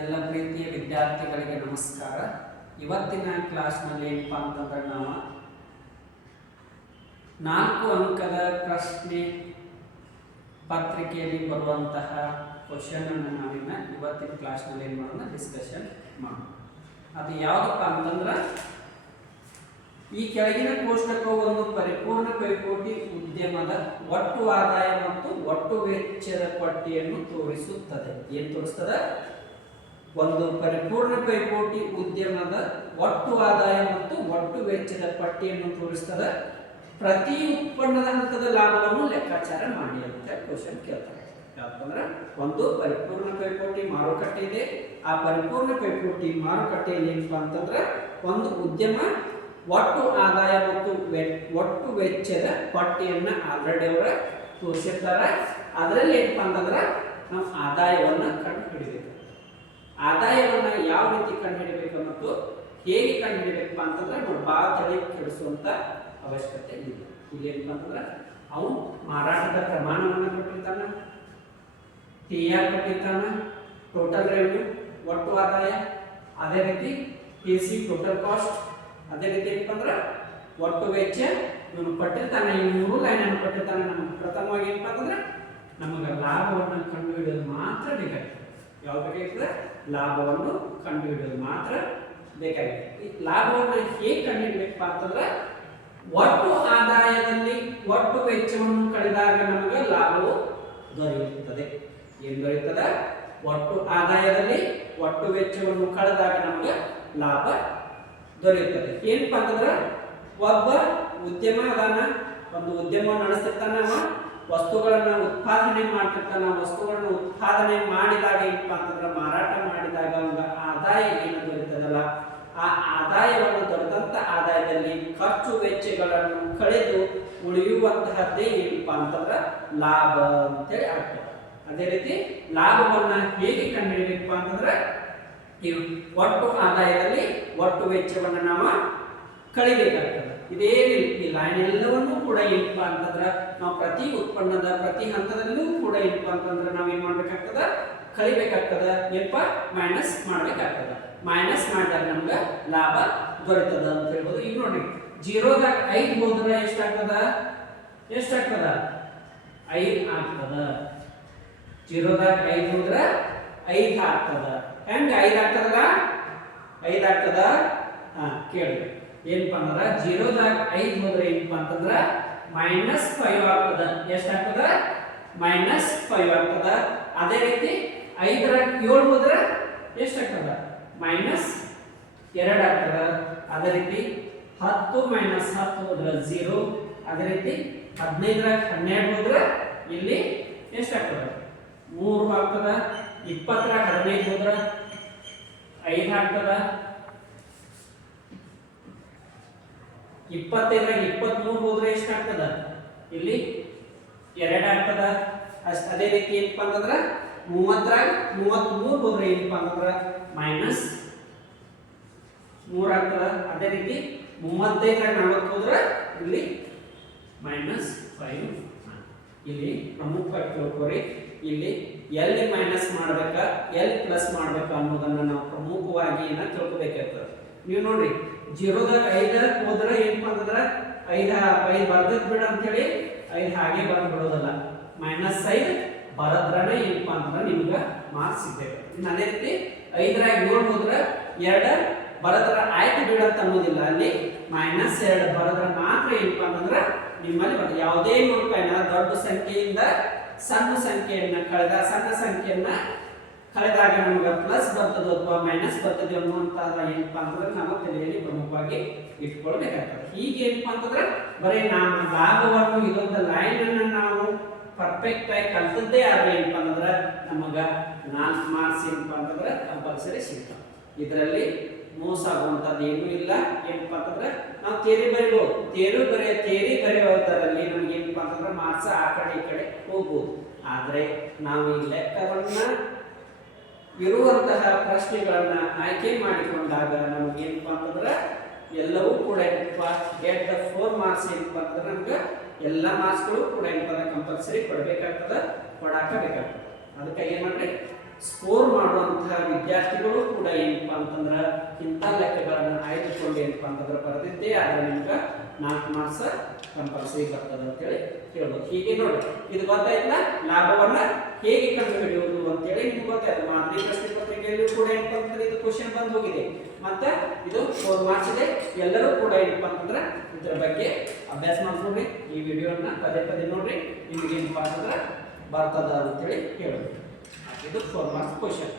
ಎಲ್ಲ ಪ್ರೀತಿಯ ವಿದ್ಯಾರ್ಥಿಗಳಿಗೆ ನಮಸ್ಕಾರ. ಇವತ್ತಿನ ಕ್ಲಾಸ್ನಲ್ಲಿ ಏನಪ್ಪ ಅಂತಂದ್ರೆ ನಾವು 4 ಅಂಕದ ಪ್ರಶ್ನೆ ಪತ್ರಿಕೆಯಲ್ಲಿ ಬರುವಂತಹ ಕ್ವಶನ್ ಅನ್ನು ನಾವಿನ್ನ ಇವತ್ತಿನ ಕ್ಲಾಸ್ನಲ್ಲಿ ಏನು ಮಾಡೋಣ, ಡಿಸ್ಕಷನ್ ಮಾಡೋಣ. ಅದು ಯಾವುದಪ್ಪ ಅಂತಂದ್ರೆ, ಈ ಕೆಳಗಿನ ಕೋಷ್ಟಕವನ್ನು ಪರಿಪೂರ್ಣ ಪೈಪೋಟಿ ಉದ್ಯಮದ ಒಟ್ಟು ಆದಾಯ ಮತ್ತು ಒಟ್ಟು ವೆಚ್ಚದ ಪಟ್ಟಿಯನ್ನು ತೋರಿಸುತ್ತದೆ. ಏನು ತೋರಿಸ್ತದೆ? ಒಂದು ಪರಿಪೂರ್ಣ ಪೈಪೋಟಿ ಉದ್ಯಮದ ಒಟ್ಟು ಆದಾಯ ಮತ್ತು ಒಟ್ಟು ವೆಚ್ಚದ ಪಟ್ಟಿಯನ್ನು ತೋರಿಸ್ತದೆ. ಪ್ರತಿ ಉತ್ಪನ್ನದ ಹಂತದ ಲಾಭವನ್ನು ಲೆಕ್ಕಾಚಾರ ಮಾಡಿ ಅಂತ ಕ್ವಶನ್ ಕೇಳ್ತಾರೆ. ಯಾಕಂದ್ರೆ ಒಂದು ಪರಿಪೂರ್ಣ ಪೈಪೋಟಿ ಮಾರುಕಟ್ಟೆ ಇದೆ. ಆ ಪರಿಪೂರ್ಣ ಪೈಪೋಟಿ ಮಾರುಕಟ್ಟೆಯಲ್ಲಿ ಏನಪ್ಪಾ ಅಂತಂದ್ರೆ, ಒಂದು ಉದ್ಯಮ ಒಟ್ಟು ಆದಾಯ ಮತ್ತು ಒಟ್ಟು ವೆಚ್ಚದ ಪಟ್ಟಿಯನ್ನು ಆಲ್ರೆಡಿ ಅವರ ತೋರಿಸಿರ್ತಾರೆ. ಅದರಲ್ಲಿ ಏನಪ್ಪಾ ಅಂತಂದ್ರೆ, ನಾವು ಆದಾಯವನ್ನು ಕಂಡು ಹಿಡಿಬೇಕು. ಆದಾಯವನ್ನು ಯಾವ ರೀತಿ ಕಂಡು ಹಿಡಿಬೇಕು ಮತ್ತು ಹೇಗೆ ಕಂಡು ಹಿಡಿಬೇಕಪ್ಪ ಅಂತಂದ್ರೆ, ನಾವು ಭಾಳ ತಲೆ ಕೆಡಿಸುವಂತ ಅವಶ್ಯಕತೆ ಇಲ್ಲ. ಇಲ್ಲಿ ಏನಪ್ಪ ಅಂತಂದ್ರೆ, ಅವನು ಮಾರಾಟದ ಪ್ರಮಾಣವನ್ನು ಕೊಟ್ಟಿರ್ತಾನ, TR ಕೊಟ್ಟಿರ್ತಾನ, ಟೋಟಲ್ ರೆವೆನ್ಯೂ ಒಟ್ಟು ಆದಾಯ, ಅದೇ ರೀತಿ TC ಟೋಟಲ್ ಕಾಸ್ಟ್, ಅದೇ ರೀತಿ ಏನಪ್ಪ ಅಂದ್ರೆ ಒಟ್ಟು ವೆಚ್ಚ ಇವನು ಕೊಟ್ಟಿರ್ತಾನೆ. ಈ 3 ಲೈನನ್ನು ಕೊಟ್ಟಿರ್ತಾನೆ. ನಮಗೆ ಪ್ರಥಮವಾಗಿ ಏನಪ್ಪ ಅಂತಂದ್ರೆ, ನಮಗೆ ಲಾಭವನ್ನು ಕಂಡು ಹಿಡಿಯೋದು ಮಾತ್ರ ಬೇಕಾಗ್ತದೆ. ಯಾವ ಬೇಕಾಗ್ತದೆ? ಲಾಭವನ್ನು ಕಂಡು ಹಿಡಿಯೋದು ಮಾತ್ರ ಬೇಕಾಗಿದೆ. ಈ ಲಾಭವನ್ನು ಹೇಗೆ ಕಂಡು ಹಿಡಿಬೇಕಪ್ಪ ಅಂತಂದ್ರೆ, ಒಟ್ಟು ಆದಾಯದಲ್ಲಿ ಒಟ್ಟು ವೆಚ್ಚವನ್ನು ಕಳೆದಾಗ ನಮಗೆ ಲಾಭವು ದೊರೆಯುತ್ತದೆ. ಏನು ದೊರೆಯುತ್ತದೆ? ಒಟ್ಟು ಆದಾಯದಲ್ಲಿ ಒಟ್ಟು ವೆಚ್ಚವನ್ನು ಕಳೆದಾಗ ನಮಗೆ ಲಾಭ ದೊರೆಯುತ್ತದೆ. ಏನಪ್ಪ ಅಂತಂದ್ರೆ, ಒಬ್ಬ ಉದ್ಯಮ ಅದಾನ, ಒಂದು ಉದ್ಯಮ ನಡೆಸ್ತಿರ್ತಾನ, ವಸ್ತುಗಳನ್ನು ಉತ್ಪಾದನೆ ಮಾಡ್ತಿರ್ತಾನ. ವಸ್ತುಗಳನ್ನು ಉತ್ಪಾದನೆ ಮಾಡಿದಾಗ ಏನಪ್ಪ ಅಂತಂದ್ರೆ, ಮಾರಾಟ ಮಾಡಿದಾಗ ಅವನ ಆದಾಯ ಏನು ದೊರೆಯುತ್ತದಲ್ಲ, ಆ ಆದಾಯವನ್ನು ದೊರೆತಂತ ಆದಾಯದಲ್ಲಿ ಖರ್ಚು ವೆಚ್ಚಗಳನ್ನು ಕಳೆದು ಉಳಿಯುವಂತಹದ್ದೇ ಏನಪ್ಪ ಅಂತಂದ್ರೆ ಲಾಭ ಅಂತೇಳಿ ಆಗ್ತದೆ. ಅದೇ ರೀತಿ ಲಾಭವನ್ನ ಹೇಗೆ ಕಂಡುಹಿಡಿಯಬೇಕಪ್ಪ ಅಂತಂದ್ರೆ, ನೀವು ಒಟ್ಟು ಆದಾಯದಲ್ಲಿ ಒಟ್ಟು ವೆಚ್ಚವನ್ನು ನಾವು ಕಳಿಬೇಕಾಗ್ತದೆ. ಇದೇನಿಲ್ಲ, ಈ ಲೈನ್ ಎಲ್ಲವನ್ನೂ ಕೂಡ ಏನಪ್ಪ ಅಂತಂದ್ರೆ, ನಾವು ಪ್ರತಿ ಉತ್ಪನ್ನದ ಪ್ರತಿ ಹಂತದಲ್ಲೂ ಕೂಡ ಏನಪ್ಪ ಅಂತಂದ್ರೆ ನಾವು ಏನ್ ಮಾಡ್ಬೇಕಾಗ್ತದ? ಕಳಿಬೇಕಾಗ್ತದ. ಏನಪ್ಪ? ಮೈನಸ್ ಮಾಡ್ಬೇಕಾಗ್ತದ. ಮೈನಸ್ ಮಾಡಿದಾಗ ನಮ್ಗೆ ಲಾಭ ದೊರೆತದ ಅಂತ ಹೇಳ್ಬೋದು. ಈಗ ನೋಡಿ, 0ದಾಗ 5 ಹೋದ್ರೆ ಎಷ್ಟಾಗ್ತದ? 5 ಆಗ್ತದ. 0ದಾಗ 5 ಹೋದ್ರೆ 5 ಆಗ್ತದ. ಹೆಂಗ 5 ಆಗ್ತದಲ್ಲ? 5 ಆಗ್ತದ. ಕೇಳಿ ಏನಪ್ಪ ಅಂದ್ರೆ, 0ದಾಗ 5 ಹೋದ್ರೆ ಏನಪ್ಪ ಅಂತಂದ್ರೆ -5 ಆಗ್ತದ. ಎಷ್ಟಾಗ್ತದ? -5 ಆಗ್ತದ. ಅದೇ ರೀತಿ 5ರಾಗ 7 ಹೋದ್ರೆ ಎಷ್ಟಾಗ್ತದ? -2 ಆಗ್ತದ. ಅದೇ ರೀತಿ 10 - 10 ಹೋದ್ರೆ 0. ಅದೇ ರೀತಿ 15ರಾಗ 12 ಹೋದ್ರೆ ಇಲ್ಲಿ ಎಷ್ಟಾಗ್ತದ? 3 ಆಗ್ತದ. 20ರಾಗ 15 ಹೋದ್ರೆ 5 ಆಗ್ತದ. 25ರಾಗ 23 ಹೋದ್ರೆ ಎಷ್ಟಾಗ್ತದ? ಇಲ್ಲಿ 2 ಆಗ್ತದ. ಅದೇ ರೀತಿ ಏನಪ್ಪ ಅಂತಂದ್ರೆ 30ರಾಗ 33 ಹೋದ್ರೆ ಏನಪ್ಪ ಅಂತಂದ್ರೆ -3 ಆಗ್ತದ. ಅದೇ ರೀತಿ 35ರಾಗ 40 ಹೋದ್ರೆ ಇಲ್ಲಿ -5. ಇಲ್ಲಿ ಪ್ರಮುಖವಾಗಿ ತಿಳ್ಕೊರಿ, ಇಲ್ಲಿ ಎಲ್ಲಿ ಮೈನಸ್ ಮಾಡ್ಬೇಕಾ ಎಲ್ಲಿ ಪ್ಲಸ್ ಮಾಡ್ಬೇಕಾ ಅನ್ನೋದನ್ನ ನಾವು ಪ್ರಮುಖವಾಗಿ ತಿಳ್ಕೊಬೇಕಾಗ್ತದೆ. ನೀವು ನೋಡ್ರಿ, 0ದಾಗ 5 ಹೋದ್ರೆ ಏನಪ್ಪ ಅಂತಂದ್ರೆ 5 ಬರ್ದದ್ ಬಿಡ ಅಂತೇಳಿ 5 ಹಾಗೆ ಬಂದು ಬಿಡೋದಲ್ಲ. -5 ಬರದ್ರನೇ ಏನಪ್ಪ ಅಂತಂದ್ರೆ ನಿಮ್ಗೆ ಮಾರ್ಕ್ಸ್ ಸಿಗ್ಬೇಕು. ಇನ್ನು ಅದೇ ರೀತಿ 5ರಾಗ 7 ಹೋದ್ರೆ 2 ಬರದ್ರ ಆಯ್ತು ಬಿಡ ಅಂತ ಅನ್ನೋದಿಲ್ಲ. ಅಲ್ಲಿ -2 ಬರದ್ರ ಮಾತ್ರ ಏನಪ್ಪ ಅಂತಂದ್ರೆ ನಿಮ್ಮಲ್ಲಿ ಬರ್ತದೆ. ಯಾವುದೇ ರೂಪಾಯಿನ ದೊಡ್ಡ ಸಂಖ್ಯೆಯಿಂದ ಸಣ್ಣ ಸಂಖ್ಯೆಯನ್ನ ಸಣ್ಣ ಸಂಖ್ಯೆಯನ್ನ ಕಳೆದಾಗ ನಮ್ಗೆ ಪ್ಲಸ್ ಬರ್ತದೆ ಅಥವಾ ಮೈನಸ್ ಬರ್ತದೆ ಅನ್ನುವಂಥದ್ದು ಏನಪ್ಪಾ ಅಂತಂದ್ರೆ ನಮ್ಮ ತಲೆಯಲ್ಲಿ ಪ್ರಮುಖವಾಗಿ ಇಟ್ಕೊಳ್ಬೇಕಾಗ್ತದೆ. ಹೀಗೆ ಏನಪ್ಪಾ ಅಂತಂದ್ರೆ, ಬರೀ ನಾವು ಲಾಭವನ್ನು ಇದೊಂದು ಲೈನ್ ಅನ್ನ ನಾವು ಪರ್ಫೆಕ್ಟ್ ಆಗಿ ಕಲ್ತದ್ದೇ ಆದ್ರೆ ಏನಪ್ಪಾ ಅಂತಂದ್ರೆ ನಮಗ 4 ಮಾರ್ಕ್ಸ್ ಏನಪ್ಪಾ ಅಂತಂದ್ರೆ ಕಂಪಲ್ಸರಿ ಸಿಗ್ತದೆ. ಇದರಲ್ಲಿ ಮೋಸ ಆಗುವಂಥದ್ದು ಏನೂ ಇಲ್ಲ. ಏನಪ್ಪಾ ಅಂತಂದ್ರೆ ನಾವು ಥಿಯರಿ ಬರೀಬಹುದು. ಥಿಯರಿ ಬರೆಯೋದರಲ್ಲಿ ನಮ್ಗೆ ಏನಪ್ಪಾ ಅಂತಂದ್ರೆ ಮಾರ್ಕ್ಸ್ ಆ ಕಡೆ ಈ ಕಡೆ ಹೋಗ್ಬೋದು. ಆದ್ರೆ ನಾವು ಈ ಲೆಕ್ಕವನ್ನ ಇರುವಂತಹ ಪ್ರಶ್ನೆಗಳನ್ನ ಆಯ್ಕೆ ಮಾಡಿಕೊಂಡಾಗ ನಮ್ಗೆ ಏನಪ್ಪಾ ಅಂತಂದ್ರೆ ಎಲ್ಲವೂ ಕೂಡ ಗೆಟ್ ದ 4 ಮಾರ್ಕ್ಸ್ ಏನಪ್ಪಾ ಅಂತಂದ್ರೆ ನಮ್ಗೆ ಎಲ್ಲ ಮಾರ್ಕ್ಸ್ಗಳು ಕೂಡ ಏನಪ್ಪ ಕಂಪಲ್ಸರಿ ಕೊಡಬೇಕಾಗ್ತದೆ, ಕೊಡಾಕಬೇಕಾಗ್ತದೆ. ಅದಕ್ಕೆ ಏನು ಮಾಡ್ರಿ, ಸ್ಕೋರ್ ಮಾಡುವಂತಹ ವಿದ್ಯಾರ್ಥಿ ಅಂತಂದ್ರೆ ಇಂಥ ಲೆಕ್ಕಗಳನ್ನು ಆಯ್ದುಕೊಂಡು ಏನಪ್ಪ ಅಂತಂದ್ರೆ ಬರೆದಿದ್ದೇ ಆದ್ರೆ ನಿಮ್ಗೆ 4 ಮಾರ್ಕ್ಸ್ ಕಂಪಲ್ಸರಿ ಬರ್ತದೆ ಅಂತೇಳಿ ಹೇಳ್ಬೋದು. ಹೀಗೆ ನೋಡಿ ಇದು ಗೊತ್ತಾಯ್ತಲ್ಲ, ಲಾಭವನ್ನ ಹೇಗೆ ಕಂಡು ಹಿಡಿಯುವುದು ಅಂತೇಳಿ ನಿಮ್ಗೆ ಗೊತ್ತಾಯ್ತು. ಮಾದರಿ ಪ್ರಶ್ನೆ ಪತ್ರಿಕೆಯಲ್ಲೂ ಕೂಡ ಏನಪ್ಪ ಅಂತಂದ್ರೆ ಇದು ಕ್ವಶನ್ ಬಂದು ಹೋಗಿದೆ, ಮತ್ತೆ ಇದು 4 ಮಾರ್ಕ್ಸ್ ಇದೆ. ಎಲ್ಲರೂ ಕೂಡ ಏನಪ್ಪ ಅಂತಂದ್ರೆ ಇದರ ಬಗ್ಗೆ ಅಭ್ಯಾಸ ಮಾಡ್ಕೊಡ್ರಿ, ಈ ವಿಡಿಯೋನ ಪದೇ ಪದೇ ನೋಡ್ರಿ, ನಿಮಗೆ ಏನಪ್ಪ ಅಂತಂದ್ರೆ ಬರ್ತದ ಅಂತೇಳಿ ಹೇಳೋದು. ಇದು 4 ಮಾರ್ಕ್ಸ್ ಕ್ವಶನ್.